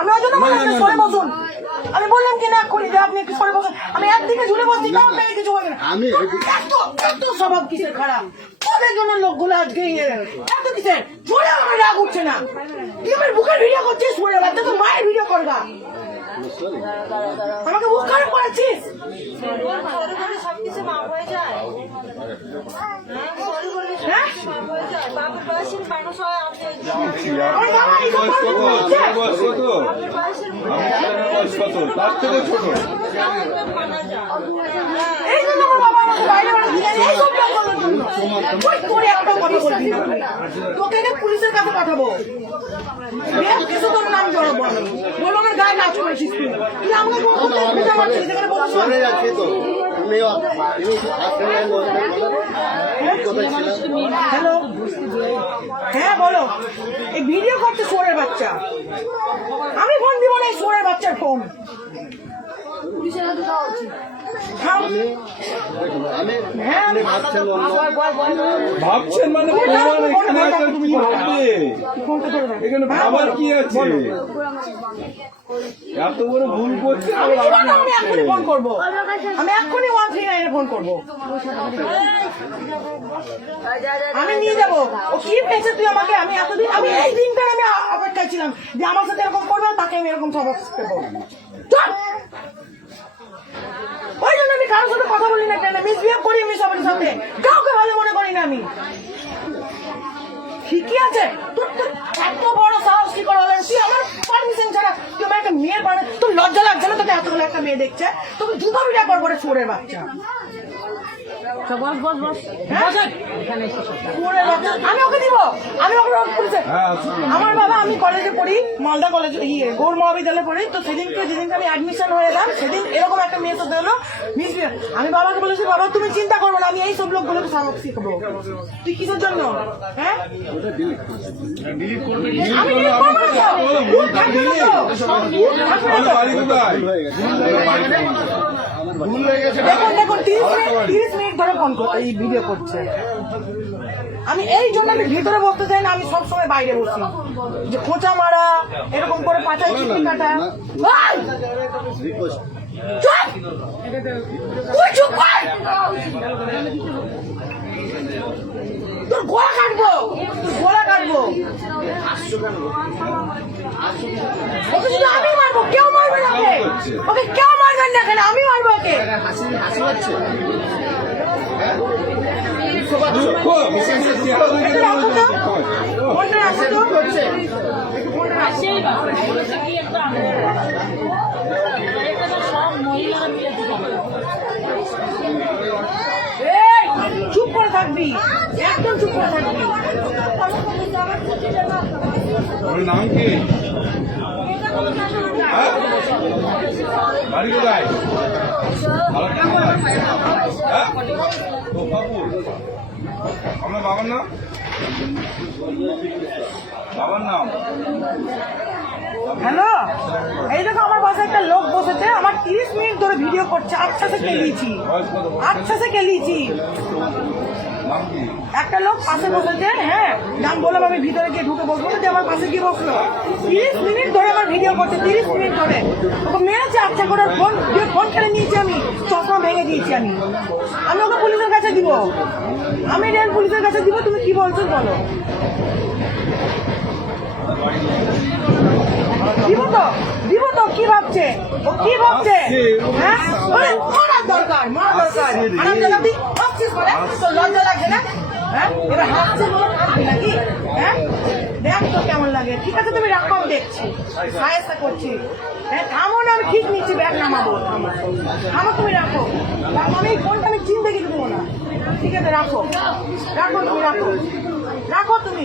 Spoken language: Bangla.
আমি ওই জন্য বললাম সরে বসুন। আমি বললাম কি না এক্ষুনি যে আপনি একটু সরে বসুন। আমি একদিকে ঝুলে বসছি তাও আপনাকে কিছু হবে না। আমি এত এত স্বভাব কিসের খারাপ? ওদের জন্য লোকগুলো আজকে ইয়ে এত কিসের? জোরে আমার রাগ উঠছে না। তুই আমার বুকের ভিডিও করছিস সরে বাচ্চা তো মায়ের ভিডিও করবা আমাকে বুক খারাপ করেছিস সবকিছু মাপ হয়ে যায়। কথা বলবি না। তোকে পুলিশের কাছে পাঠাবো কিছু তোর নাম জড়াবো বলব আমার গায়ে নাচ করেছিস তুই আমাকে হ্যালো? হ্যাঁ বলো। এই ভিডিও করছে সোরের বাচ্চা। আমি ফোন দিব না এই সোরের বাচ্চার ফোন। পুলিশের হাতে দেওয়া আমি ভাবছেন মানে প্রমাণ এখানে আছে তুমি ভাববে। এখানে ভাবার কি আছে? এত বড় ভুল করছে আমি এক্ষুনি ফোন করব। আমি এক্ষুনি ওয়ান থ্রি নাইনে ফোন করব। আমি নিয়ে যাব। ও কি পেয়েছে তুই আমাকে? আমি এতদিন আমি এই দিনটা আমি অপেক্ষায় ছিলাম যে আমার সাথে এরকম করবে তাকে আমি এরকম সবক দেবো কারোর সাথে কথা বলি না কেন? মিসবিহেভ করি আমি সবার সাথে। কাউকে ভালো মনে করি না আমি। ঠিকই আছে। তোর তো এত বড় সাহস কি করে হলেন আমার পারমিশন ছাড়া তুই আমার একটা মেয়ের পারে তোর লজ্জা লাগছে না তোকে এতগুলো একটা মেয়ে দেখছে? তোকে জুতো বিটা করব রে চোরের বাচ্চা। বাচ্চা। আমি ওকে দিব। আমি ওকে হ্যাঁ আমার বাবা আমি কলেজে পড়ি মালদা কলেজ ইয়ে গৌর মহাবিদ্যালয়ে পড়ি। তো সেদিনকে যেদিনকে আমি অ্যাডমিশন হয়ে এলাম সেদিন এরকম একটা মেয়ে সাথে হলো। মিস আমি বাবাকে বলেছি বাবা তুমি চিন্তা করব না আমি এই সব লোকগুলোকে সাবক শিখব। তুই কিসের জন্য? হ্যাঁ? আমি দেখুন দেখুন তিরিশ মিনিট তিরিশ মিনিট ধরে ফোন এই ভিডিও করছে। আমি এই জন্য আমি ভিতরে বসতে চাই না আমি সবসময় বাইরে বসি। যে খোঁচা মারা এরকম করে পাচাই চিঠি কাটা। চুপ! তুই চুপ কর! তোর গলা কাটবো! তোর গলা কাটবো! ওকে শুধু আমি মারবো কেউ মারবে না ওকে কেউ মারবেন না এখানে আমি মারবো এই, চুপ করে থাকবি। একদম চুপ করে থাকবি। নাম কি? বাড়ি কোথায়। আপনার বাবার নাম? বাবার নাম? হ্যালো? এই দেখো আমার পাশে একটা লোক বসেছে আমার তিরিশ মিনিট ধরে ভিডিও করছে আচ্ছা সে কেলিয়েছি? আচ্ছা সে কেলিয়েছি একটা লোক পাশে বসেছে হ্যাঁ বললাম, আমি ভিতরে গিয়ে ঢুকে বসবো। যে আমার পাশে গিয়ে বসল। তিরিশ মিনিট ধরে আমার ভিডিও করছে, তিরিশ মিনিট ধরে। ওকে মেরেছে আচ্ছা করে ফোন ফোন খেলে নিয়েছি আমি, চশমা ভেঙে দিয়েছি আমি। আমি ওকে পুলিশের কাছে দিব। আমি রেল পুলিশের কাছে দিব, তুমি কি বলছো বলো। দিব তো দিব তো, কি ভাবছে? ও কি ভাবছে? মারা দরকার হ্যাঁ এবার হাসছে বলে হ্যাঁ দেখ তো কেমন লাগে ঠিক আছে তুমি রাখো দেখছি সাহায্য করছি হ্যাঁ থামো না ঠিক নিচ্ছি ব্যাগ নামাবো থামো তুমি রাখো আমি এই ফোনটা চিনতে গিয়ে দেবো না ঠিক আছে রাখো। রাখো তুমি রাখো। রাখো তুমি।